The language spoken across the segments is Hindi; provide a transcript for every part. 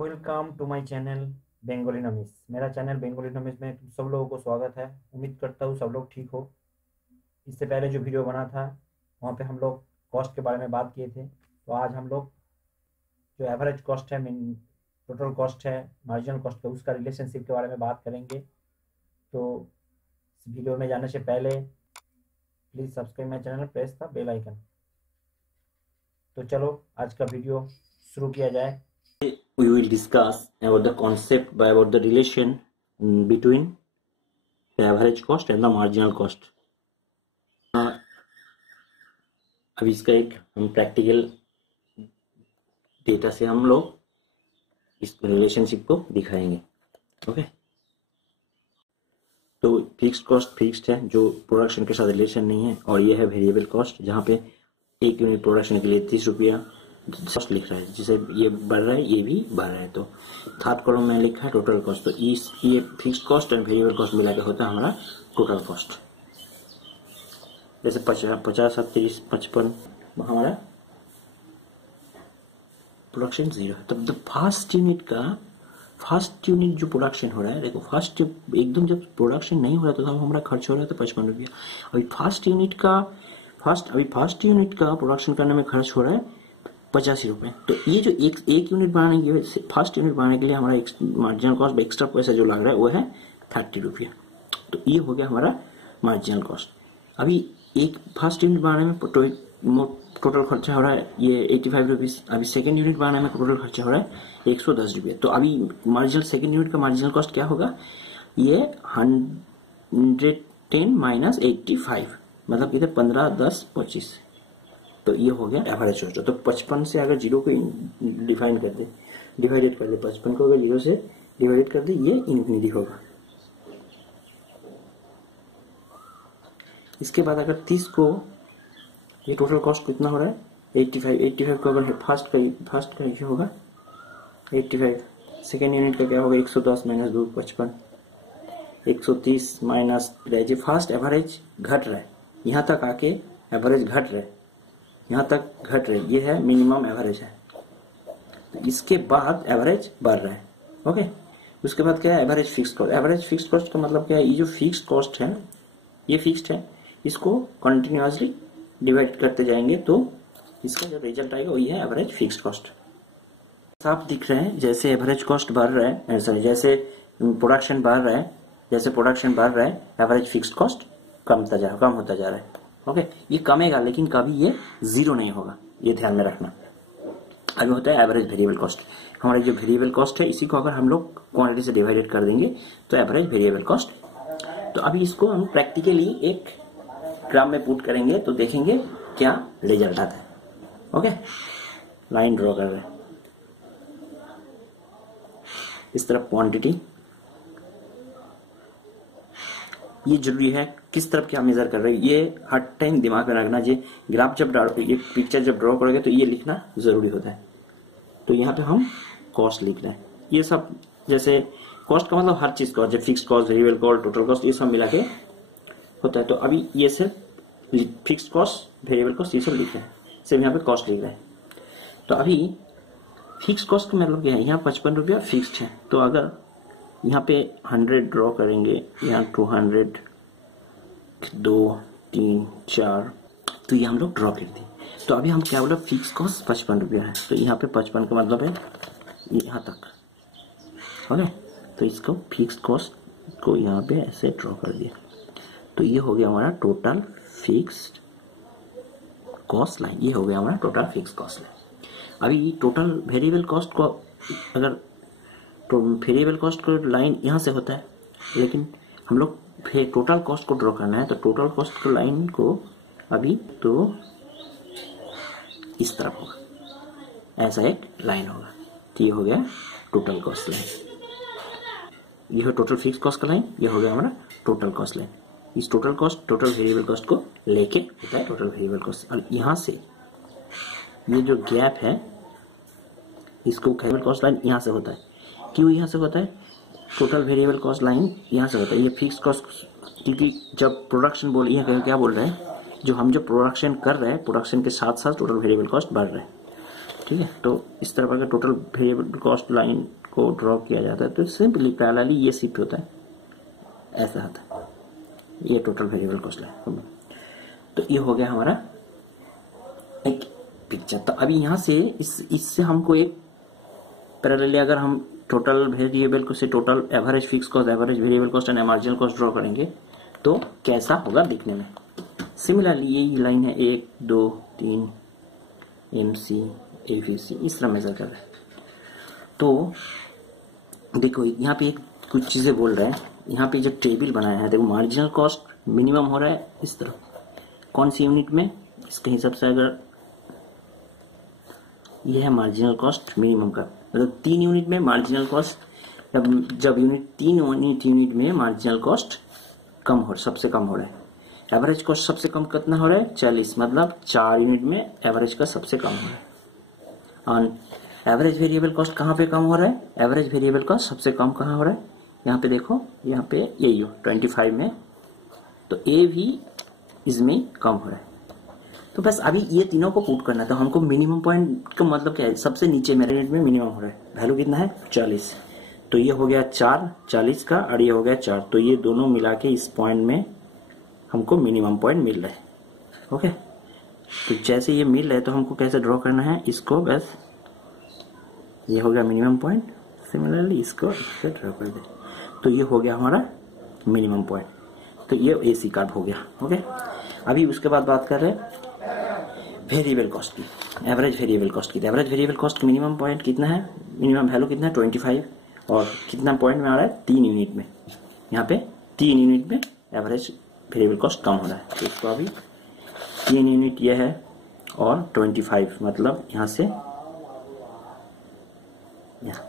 Welcome to my channel Bengali नॉमिस। मेरा चैनल बेंगोली नॉमिस में तुम सब लोगों को स्वागत है। उम्मीद करता हूँ सब लोग ठीक हो। इससे पहले जो वीडियो बना था वहाँ पे हम लोग कॉस्ट के बारे में बात किए थे। तो आज हम लोग जो एवरेज कॉस्ट है, मीन टोटल कॉस्ट है, मार्जिनल कॉस्ट है, उसका रिलेशनशिप के बारे में बात करेंगे। तो इस वीडियो में जाने से पहले please subscribe my channel, press the bell icon. तो चलो आज का वीडियो शुरू किया जाए। We will discuss about the concept about the relation between the average cost and the marginal cost. अभी इसका एक हम प्रैक्टिकल डेटा से हम लोग इस रिलेशनशिप को दिखाएंगे। ओके, तो फिक्स्ड कॉस्ट फिक्स्ड है, जो प्रोडक्शन के साथ रिलेशन नहीं है, और ये है वेरिएबल कॉस्ट, जहाँ पे एक यूनिट प्रोडक्शन के लिए 30 रुपया कॉस्ट लिख रहा है, जिसे ये बढ़ रहा है, ये भी बढ़ रहा है। तो थर्ड कॉलम में लिखा है टोटल कॉस्ट। तो ये फिक्स्ड कॉस्ट और वेरिएबल कॉस्ट मिला के होता है हमारा टोटल कॉस्ट। जैसे 50 30 55 हमारा प्रोडक्शन 0 है। तब फर्स्ट यूनिट जो प्रोडक्शन हो रहा है, देखो फर्स्ट एकदम जब प्रोडक्शन नहीं हो रहा तो हमारा खर्च हो रहा था 55 रुपया। अभी फर्स्ट यूनिट का प्रोडक्शन करने में खर्च हो रहा है 85 रुपए। तो ये जो एक यूनिट बनाने के फर्स्ट यूनिट बनाने के लिए हमारा मार्जिनल कॉस्ट एक्स्ट्रा पैसा जो लग रहा है वो है 30 रुपया। तो ये हो गया हमारा मार्जिनल कॉस्ट। अभी एक फर्स्ट यूनिट बनाने में टोटल खर्चा हो रहा है ये 85 रुपीज। अभी सेकेंड यूनिट बनाने में टोटल खर्चा हो रहा है 110 रुपये। तो अभी मार्जिनल सेकेंड यूनिट का मार्जिनल कॉस्ट क्या होगा, ये 110 माइनस 85, मतलब इधर 15 10 25। तो ये हो गया एवरेज कॉस्ट। तो 55 से अगर 0 को डिवाइडेड कर दे 55 को अगर 0 से डिवाइडेड कर दे, ये इन्फिनिटी होगा। इसके बाद अगर 30 को, ये टोटल कॉस्ट कितना हो रहा है 85 को अगर फर्स्ट का ये होगा 85, सेकेंड यूनिट का क्या होगा 110 माइनस 2 55, 130 माइनस फर्स्ट एवरेज घट रहा है, यहाँ तक आके एवरेज घट रहा है, यहाँ तक घट रही, ये है मिनिमम एवरेज है। तो इसके बाद एवरेज बढ़ रहा है। ओके, उसके बाद क्या है average fixed cost. Average fixed cost का मतलब क्या है, ये जो फिक्स्ड कॉस्ट है ये फिक्स्ड है, इसको कंटिन्यूअसली डिवाइड करते जाएंगे तो इसका जो रिजल्ट आएगा वही है एवरेज फिक्स्ड कॉस्ट। साफ दिख रहे हैं, जैसे एवरेज कॉस्ट बढ़ रहा है, जैसे प्रोडक्शन बढ़ रहा है, एवरेज फिक्स्ड कॉस्ट कम होता जा रहा है। ओके, ये कमेगा लेकिन कभी ये 0 नहीं होगा, ये ध्यान में रखना। अभी होता है एवरेज वेरिएबल कॉस्ट। हमारा जो वेरिएबल कॉस्ट है इसी को अगर हम लोग क्वांटिटी से डिवाइडेड कर देंगे तो एवरेज वेरिएबल कॉस्ट। तो अभी इसको हम प्रैक्टिकली एक ग्राम में पुट करेंगे तो देखेंगे क्या रिजल्ट आता है। ओके, लाइन ड्रॉ कर रहे हैं, इस तरफ क्वांटिटी, ये जरूरी है किस तरफ क्या मेजर कर रहे हैं, ये हर टाइम दिमाग में रखना। ये ग्राफ जब ये पिक्चर जब ड्रॉ करोगे तो ये लिखना जरूरी होता है। तो यहाँ पे हम कॉस्ट लिख रहे हैं, ये सब जैसे कॉस्ट का मतलब हर चीज कॉस्ट, जब fixed cost, variable cost, total cost, ये सब मिला के होता है। तो अभी ये सिर्फ फिक्स्ड कॉस्ट, वेरिएबल कॉस्ट ये सब लिख रहे हैं, सिर्फ यहाँ पे कॉस्ट लिख रहे हैं। तो अभी फिक्स्ड कॉस्ट का मतलब क्या है, यहाँ 55 रुपया फिक्स्ड है। तो अगर यहाँ पे 100 ड्रॉ करेंगे, यहाँ 200, 2 3 4, तो ये हम लोग ड्रॉ कर दिए। तो अभी हम क्या बोला, फिक्स कॉस्ट 55 रुपया है। तो यहाँ पे 55 का मतलब है यहाँ तक। ओके, तो इसको फिक्स कॉस्ट को यहाँ पे ऐसे ड्रॉ कर दिया। तो ये हो गया हमारा टोटल फिक्स्ड कॉस्ट लाइन, ये हो गया हमारा टोटल फिक्स कॉस्ट लाइन। अभी टोटल वेरिएबल कॉस्ट को अगर वेरिएबल कॉस्ट को लाइन यहाँ से होता है, लेकिन हम लोग टोटल कॉस्ट को ड्रॉ करना है। तो टोटल कॉस्ट की लाइन को अभी तो इस तरफ होगा, ऐसा एक लाइन होगा। तो ये हो गया टोटल कॉस्ट लाइन, ये हो टोटल फिक्स कॉस्ट का लाइन, ये हो गया हमारा टोटल कॉस्ट लाइन। इस total cost, total variable cost को लेके होता है टोटल वेरिएबल कॉस्ट। और यहाँ से ये जो गैप है इसको वेरिएबल कॉस्ट लाइन यहाँ से होता है। क्यों यहाँ से होता है, टोटल वेरिएबल कॉस्ट लाइन यहाँ से होता है। ये फिक्स कॉस्ट, क्योंकि जब प्रोडक्शन क्या बोल रहे हैं, जो हम जो प्रोडक्शन कर रहे हैं, प्रोडक्शन के साथ साथ टोटल वेरिएबल कॉस्ट बढ़ रहा है। ठीक है। तो इस तरह का टोटल वेरिएबल कॉस्ट लाइन को ड्रॉ किया जाता है तो सिंपली पैरेलली ये शिफ्ट होता है, ऐसा होता है, ये टोटल वेरिएबल कॉस्ट लाइन। तो ये हो गया हमारा एक पिक्चर। तो अभी यहाँ से इससे हमको एक पैरेलली अगर हम टोटल वेरिएबल को से total average fix cost, average variable cost and marginal cost draw करेंगे तो कैसा होगा दिखने में। सिमिलरली यही लाइन है 1 2 3 MC ABC इस तरह मेजर कर रहे हैं। तो देखो यहाँ पे कुछ चीजें बोल रहे हैं, यहाँ पे जो टेबल बनाया है देखो, मार्जिनल कॉस्ट मिनिमम हो रहा है इस तरह, कौन सी यूनिट में, इसके हिसाब से अगर यह है मार्जिनल कॉस्ट मिनिमम का, मतलब 3 यूनिट में मार्जिनल कॉस्ट, जब यूनिट 3 यूनिट में मार्जिनल कॉस्ट सबसे कम हो रहा है। एवरेज कॉस्ट सबसे कम कितना हो रहा है 40, मतलब 4 यूनिट में एवरेज का सबसे कम हो रहा है। और एवरेज वेरिएबल कॉस्ट कहाँ पे कम हो रहा है, एवरेज वेरिएबल कॉस्ट सबसे कम कहाँ हो रहा है, यहाँ पे देखो, यहाँ पे यही हो 25 में, तो ए भी इसमें कम हो रहा है। तो बस अभी ये तीनों को पुट करना है। तो हमको मिनिमम पॉइंट का मतलब क्या है, सबसे नीचे मेरे यूनिट में मिनिमम हो रहा है, वैल्यू कितना है 40, तो ये हो गया 40 का, और ये हो गया 4, तो ये दोनों मिला के इस पॉइंट में हमको मिनिमम पॉइंट मिल रहा है। ओके, तो जैसे ये मिल रहा है तो हमको कैसे ड्रॉ करना है इसको, बस ये हो गया मिनिमम पॉइंट, सिमिलरली इसको इससे ड्रॉ कर दे, तो ये हो गया हमारा मिनिमम पॉइंट। तो ये AC कार्ड हो गया। ओके, अभी उसके बाद बात कर रहे हैं वेरिएबल कॉस्ट की, एवरेज वेरिएबल कॉस्ट की। Average variable cost minimum point कितना है, मिनिमम वैल्यू कितना है 25, और कितना पॉइंट में आ रहा है 3 यूनिट में, यहाँ पे 3 यूनिट में एवरेज वेरिएबल कॉस्ट कम हो रहा है। तो इसको अभी 3 यूनिट ये है और 25, मतलब यहाँ से यहाँ,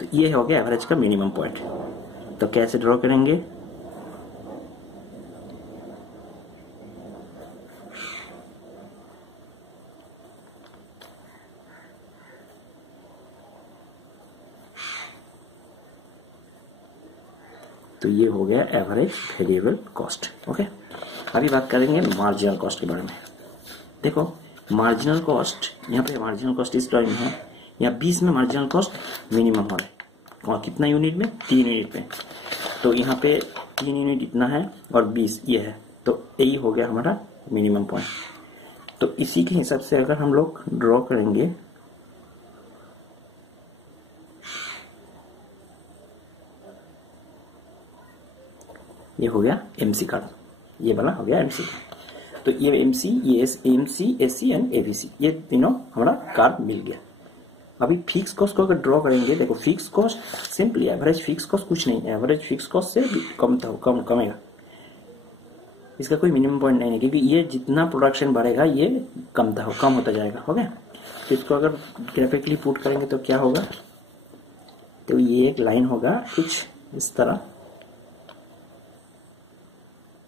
तो ये हो गया एवरेज का मिनिमम पॉइंट। तो कैसे ड्रॉ करेंगे, तो ये हो गया एवरेज वेरिएबल कॉस्ट। ओके, अभी बात करेंगे मार्जिनल कॉस्ट के बारे में। देखो मार्जिनल कॉस्ट, यहाँ पे मार्जिनल कॉस्ट इस लाइन है, यहाँ 20 में मार्जिनल कॉस्ट मिनिमम हो रहा है, और कितना यूनिट में 3 यूनिट में, तो यहाँ पे 3 यूनिट इतना है और 20 ये है, तो यही हो गया हमारा मिनिमम पॉइंट। तो इसी के हिसाब से अगर हम लोग ड्रॉ करेंगे, ये हो गया MC कार्ड, ये वाला हो गया MC कार्ड। तो ये MC, ये MC, AC एंड ABC, ये तीनों हमारा कार्ड मिल गया। अभी फिक्स कॉस्ट को अगर ड्रॉ करेंगे, देखो fix cost simply average fix cost कुछ नहीं, एवरेज फिक्स कॉस्ट से भी कमेगा, इसका कोई मिनिमम पॉइंट नहीं है, क्योंकि ये जितना प्रोडक्शन बढ़ेगा ये कम होता जाएगा। हो गया, तो इसको अगर ग्राफिकली पुट करेंगे तो क्या होगा, तो ये एक लाइन होगा कुछ इस तरह,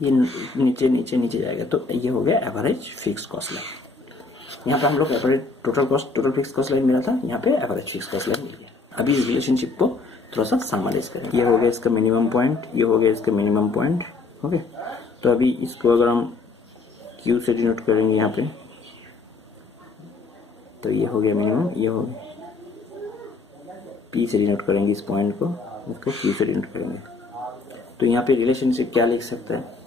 ये नीचे नीचे नीचे जाएगा, तो ये हो गया एवरेज फिक्स कॉस्ट लाइन। यहाँ पे हम लोग average total fix cost line मिला था, यहाँ पे एवरेज फिक्स कॉस्ट लाइन मिल गया। अभी इस रिलेशनशिप को थोड़ा सा समराइज करें, ये हो गया इसका मिनिमम पॉइंट, ये हो गया इसका मिनिमम पॉइंट। ओके, तो अभी इसको अगर हम Q से डिनोट करेंगे यहाँ पे, तो ये हो गया मिनिमम, ये हो गया P से डिनोट करेंगे इस पॉइंट को, इसको Q से डिनोट करेंगे, तो यहाँ पे रिलेशनशिप क्या लिख सकते हैं,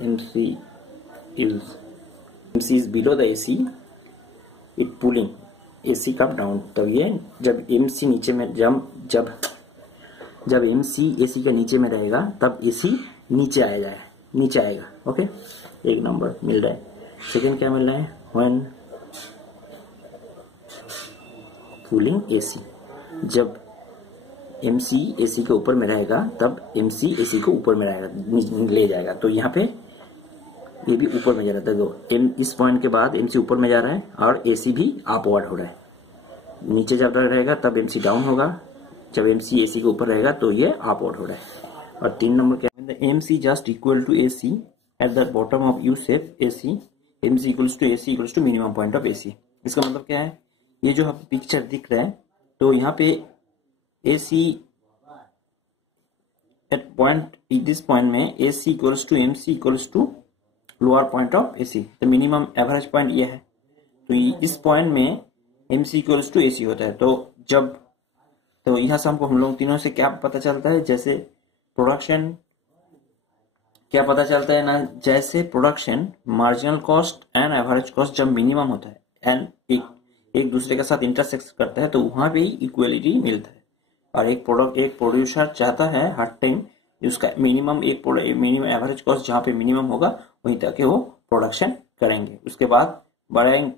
MC is below the AC, it pulling AC कब डाउन, तो ये जब MC नीचे में जब MC AC के नीचे में रहेगा तब AC नीचे आएगा। ओके, एक नंबर मिल रहा है। सेकंड क्या मिल रहा है, व्हेन पुलिंग AC, जब MC AC के ऊपर में रहेगा तब MC AC को ऊपर में ले जाएगा, तो यहाँ पे ये भी ऊपर में जा रहा है, तो इस पॉइंट के बाद MC ऊपर में जा रहा है और AC भी अपवर्ड हो रहा है। नीचे जब रहेगा तब MC डाउन होगा, जब MC AC के ऊपर रहेगा तो ये अपवर्ड हो रहा है। और 3 नंबर क्या है, MC just equal to AC at the bottom of U shape AC, MC equals to AC equals to minimum point of AC। इसका मतलब क्या है, ये जो पिक्चर दिख रहा है, तो यहाँ पे AC at point, this point में AC equals to MC equals to lower point of AC। तो मिनिमम एवरेज पॉइंट ये है। तो इस पॉइंट में MC इक्वल्स टू AC होता है। तो यहाँ से हमको हम लोग तीनों से क्या पता चलता है, जैसे प्रोडक्शन क्या पता चलता है ना, जैसे production marginal cost and average cost जब मिनिमम होता है एंड एक दूसरे के साथ इंटरसेक्ट करता है तो वहां पे इक्वलिटी मिलता है। और एक प्रोड्यूसर चाहता है हर टाइम उसका मिनिमम एवरेज कॉस्ट जहाँ पे मिनिमम होगा वहीं तक वो प्रोडक्शन करेंगे। उसके बाद बढ़ाएंगे